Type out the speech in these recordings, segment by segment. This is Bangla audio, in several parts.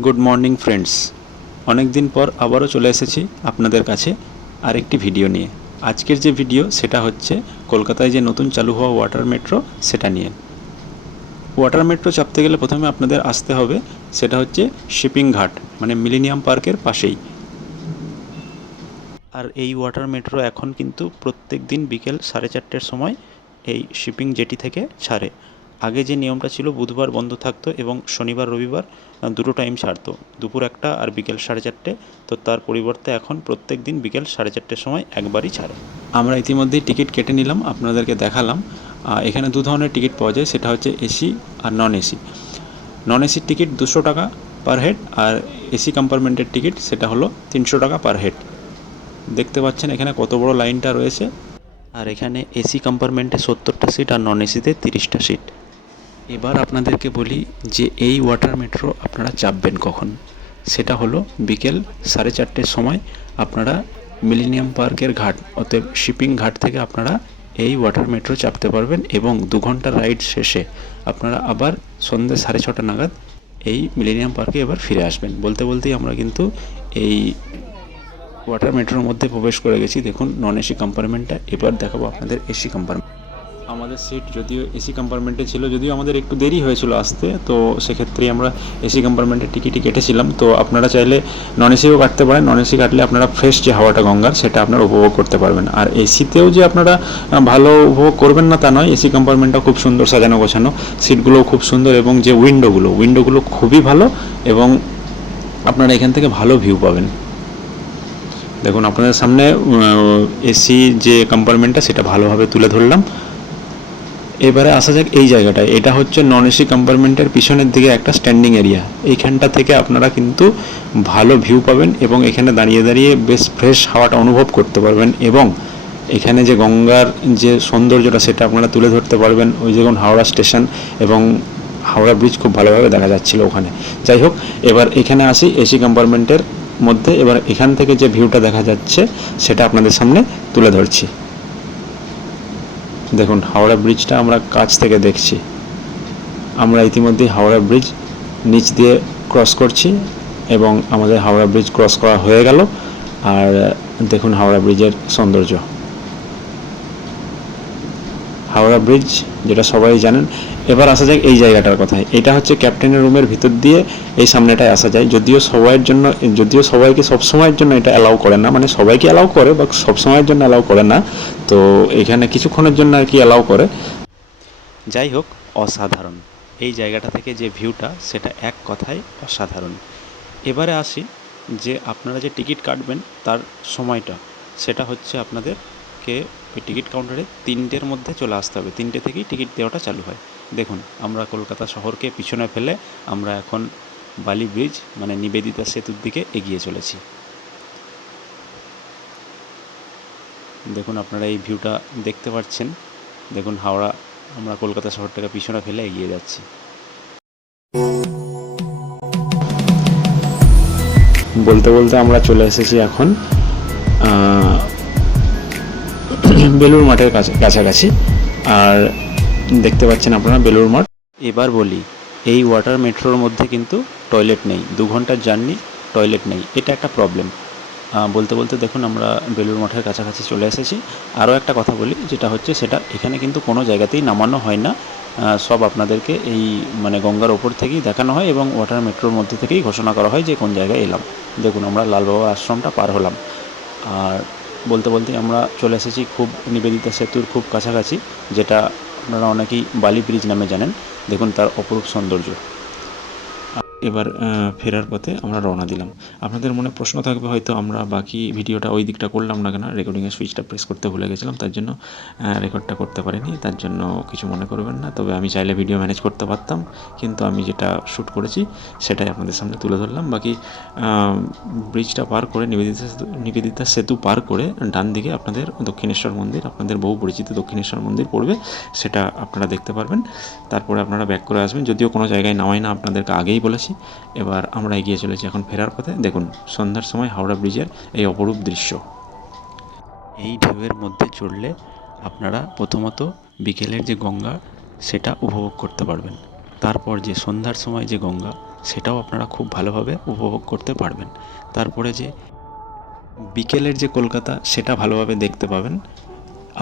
Good morning friends. অনেক দিন পর আবারও চলে এসেছি আপনাদের কাছে আরেকটি ভিডিও নিয়ে। আজকের যে ভিডিও সেটা হচ্ছে কলকাতায় যে নতুন চালু হওয়া ওয়াটার মেট্রো সেটা নিয়ে। ওয়াটার মেট্রো চাপতে গেলে প্রথমে আপনাদের আসতে হবে, সেটা হচ্ছে শিপিং ঘাট, মানে মিলেনিয়াম পার্কের পাশেই। আর এই ওয়াটার মেট্রো এখন কিন্তু প্রত্যেক দিন বিকেল 4:30টার সময় এই শিপিং জেটি থেকে ছাড়ে। আগে যে নিয়মটা ছিল বুধবার বন্ধ থাকতো এবং শনিবার রবিবার দুটো টাইম ছাড়তো, দুপুর 1টা আর বিকেল 4:30। তো তার পরিবর্তে এখন প্রত্যেক দিন বিকেল 4:30টার সময় একবারই ছাড়ে। আমরা ইতিমধ্যেই টিকিট কেটে নিলাম, আপনাদেরকে দেখালাম। এখানে দু ধরনের টিকিট পাওয়া যায়, সেটা হচ্ছে এসি আর নন এসি। নন এসির টিকিট 200 টাকা পার হেড, আর এসি কম্পার্টমেন্টের টিকিট সেটা হলো 300 টাকা পার হেড। দেখতে পাচ্ছেন এখানে কত বড় লাইনটা রয়েছে। আর এখানে এসি কম্পার্টমেন্টে 70টা সিট আর নন এসিতে 30টা সিট। এবার আপনাদেরকে বলি যে এই ওয়াটার মেট্রো আপনারা চাপবেন কখন। সেটা হলো বিকেল 4:30টার সময় আপনারা মিলেনিয়াম পার্কের ঘাট, অতএব শিপিং ঘাট থেকে আপনারা এই ওয়াটার মেট্রো চাপতে পারবেন এবং 2 ঘন্টার রাইড শেষে আপনারা আবার সন্ধ্যে 6:30 নাগাদ এই মিলেনিয়াম পার্কে এবার ফিরে আসবেন। বলতে বলতেই আমরা কিন্তু এই ওয়াটার মেট্রোর মধ্যে প্রবেশ করে গেছি। দেখুন নন এসি কম্পার্টমেন্টটা, এবার দেখাবো আপনাদের এসি কম্পার্টমেন্ট। আমাদের সিট যদিও এসি কম্পার্টমেন্টে ছিল, যদিও আমাদের একটু দেরি হয়েছিল আসতে, তো সেক্ষেত্রেই আমরা এসি কম্পার্টমেন্টের টিকিটই কেটেছিলাম। তো আপনারা চাইলে নন এসিও কাটতে পারেন। নন এসি কাটলে আপনারা ফ্রেশ যে হাওয়াটা গঙ্গার সেটা আপনারা উপভোগ করতে পারবেন। আর এসিতেও যে আপনারা ভালো উপভোগ করবেন না তা নয়, এসি কম্পার্টমেন্টটা খুব সুন্দর সাজানো গোছানো, সিটগুলোও খুব সুন্দর এবং যে উইন্ডোগুলো খুবই ভালো এবং আপনারা এখান থেকে ভালো ভিউ পাবেন। দেখুন আপনাদের সামনে এসি যে কম্পার্টমেন্টটা সেটা ভালোভাবে তুলে ধরলাম। এবারে আসা যাক এই জায়গাটায়। এটা হচ্ছে নন এসি কম্পার্টমেন্টের পিছনের দিকে একটা স্ট্যান্ডিং এরিয়া। এইখানটা থেকে আপনারা কিন্তু ভালো ভিউ পাবেন এবং এখানে দাঁড়িয়ে দাঁড়িয়ে বেশ ফ্রেশ হাওয়াটা অনুভব করতে পারবেন এবং এখানে যে গঙ্গার যে সৌন্দর্যটা সেটা আপনারা তুলে ধরতে পারবেন। ওই যেমন হাওড়া স্টেশন এবং হাওড়া ব্রিজ খুব ভালোভাবে দেখা যাচ্ছিল ওখানে। যাই হোক, এবার এখানে আসি এসি কম্পার্টমেন্টের মধ্যে। এবার এখান থেকে যে ভিউটা দেখা যাচ্ছে সেটা আপনাদের সামনে তুলে ধরছি। দেখুন হাওড়া ব্রিজটা আমরা কাছ থেকে দেখছি। আমরা ইতিমধ্যেই হাওড়া ব্রিজ নিচ দিয়ে ক্রস করছি এবং আমাদের হাওড়া ব্রিজ ক্রস করা হয়ে গেল। আর দেখুন হাওড়া ব্রিজের সৌন্দর্য। হাওড়া ব্রিজ যেটা সবাই জানেন। এবার আসা যাক এই জায়গাটার কথায়। এটা হচ্ছে ক্যাপ্টেনের রুমের ভিতর দিয়ে এই সামনেটায় আসা যায়। যদিও সবাইকে সব সময়ের জন্য এটা অ্যালাউ করে না, মানে সবাইকে অ্যালাউ করে বা সব সময়ের জন্য অ্যালাউ করে না। তো এখানে কিছুক্ষণের জন্য আর কি অ্যালাউ করে। যাই হোক, অসাধারণ এই জায়গাটা থেকে যে ভিউটা সেটা এক কথায় অসাধারণ। এবারে আসি যে আপনারা যে টিকিট কাটবেন তার সময়টা, সেটা হচ্ছে আপনাদেরকে ওই টিকিট কাউন্টারে 3টের মধ্যে চলে আসতে হবে। 3টে থেকেই টিকিট দেওয়াটা চালু হয়। দেখুন আমরা কলকাতা শহরকে পিছনে ফেলে আমরা এখন বালি ব্রিজ মানে নিবেদিতা সেতুর দিকে এগিয়ে চলেছি। দেখুন আপনারা এই ভিউটা দেখতে পাচ্ছেন। দেখুন আমরা কলকাতা শহরটাকে পিছনে ফেলে এগিয়ে যাচ্ছি। বলতে বলতে আমরা চলে এসেছি এখন বেলুড় মাঠের কাছাকাছি। আর দেখতে পাচ্ছেন আপনারা বেলুড় মাঠ। এবার বলি, এই ওয়াটার মেট্রোর মধ্যে কিন্তু টয়লেট নেই। 2 ঘন্টার জার্নি, টয়লেট নেই, এটা একটা প্রবলেম। বলতে বলতে দেখুন আমরা বেলুড় মাঠের কাছাকাছি চলে এসেছি। আরও একটা কথা বলি, যেটা হচ্ছে সেটা এখানে কিন্তু কোনো জায়গাতেই নামানো হয় না। সব আপনাদেরকে এই মানে গঙ্গার ওপর থেকেই দেখানো হয় এবং ওয়াটার মেট্রোর মধ্যে থেকেই ঘোষণা করা হয় যে কোন জায়গায় এলাম। দেখুন আমরা লালবাবা আশ্রমটা পার হলাম। আর বলতে বলতেই আমরা চলে এসেছি খুব নিবেদিতা সেতুর খুব কাছাকাছি, যেটা আপনারা অনেকেই বালি ব্রিজ নামে জানেন। দেখুন তার অপরূপ সৌন্দর্য। এবার ফেরার পথে আমরা রওনা দিলাম। আপনাদের মনে প্রশ্ন থাকবে হয়তো আমরা বাকি ভিডিওটা ওই দিকটা করলাম না কেন, রেকর্ডিংয়ের সুইচটা প্রেস করতে ভুলে গেছিলাম, তার জন্য রেকর্ডটা করতে পারিনি। তার জন্য কিছু মনে করবেন না। তবে আমি চাইলে ভিডিও ম্যানেজ করতে পারতাম, কিন্তু আমি যেটা শ্যুট করেছি সেটাই আপনাদের সামনে তুলে ধরলাম। বাকি ব্রিজটা পার করে নিবেদিতা সেতু পার করে ডান দিকে আপনাদের দক্ষিণেশ্বর মন্দির, আপনাদের বহু পরিচিত দক্ষিণেশ্বর মন্দির পড়বে, সেটা আপনারা দেখতে পারবেন। তারপরে আপনারা ব্যাক করে আসবেন, যদিও কোনো জায়গায় নামাই না, আপনাদেরকে আগেই বলেছি। এবার আমরা এগিয়ে চলেছি এখন ফেরার পথে। দেখুন সন্ধ্যার সময় হাওড়া ব্রিজের এই অপরূপ দৃশ্য। এই ঢেউয়ের মধ্যে চড়লে আপনারা প্রথমত বিকেলের যে গঙ্গা সেটা উপভোগ করতে পারবেন। তারপর যে সন্ধ্যার সময় যে গঙ্গা সেটাও আপনারা খুব ভালোভাবে উপভোগ করতে পারবেন। তারপরে যে বিকেলের যে কলকাতা সেটা ভালোভাবে দেখতে পাবেন।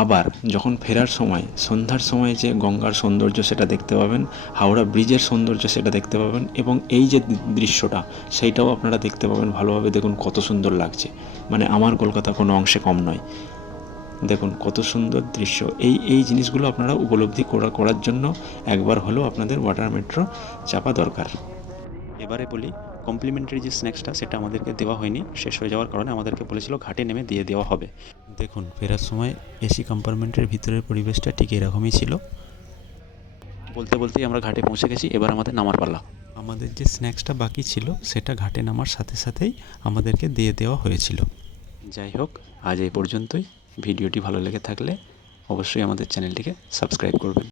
আবার যখন ফেরার সময় সন্ধ্যার সময় যে গঙ্গার সৌন্দর্য সেটা দেখতে পাবেন, হাওড়া ব্রিজের সৌন্দর্য সেটা দেখতে পাবেন, এবং এই যে দৃশ্যটা সেইটাও আপনারা দেখতে পাবেন ভালোভাবে। দেখুন কত সুন্দর লাগছে, মানে আমার কলকাতা কোনো অংশে কম নয়। দেখুন কত সুন্দর দৃশ্য। এই জিনিসগুলো আপনারা উপলব্ধি করার জন্য একবার হলেও আপনাদের ওয়াটার মেট্রো চাপা দরকার। এবারে বলি, কমপ্লিমেন্টারি যে স্ন্যাক্সটা সেটা আমাদেরকে দেওয়া হয়নি, শেষ হয়ে যাওয়ার কারণে আমাদেরকে বলেছিল ঘাটে নেমে দিয়ে দেওয়া হবে। দেখুন ফেরার সময় এসি কম্পার্টমেন্টের ভিতরের পরিবেশটা ঠিক এরকমই ছিল। বলতে বলতেই আমরা ঘাটে পৌঁছে গেছি, এবার আমাদের নামার পালা। আমাদের যে স্ন্যাক্সটা বাকি ছিল সেটা ঘাটে নামার সাথে সাথেই আমাদেরকে দিয়ে দেওয়া হয়েছিল। যাই হোক, আজ এই পর্যন্তই। ভিডিওটি ভালো লেগে থাকলে অবশ্যই আমাদের চ্যানেলটিকে সাবস্ক্রাইব করবেন।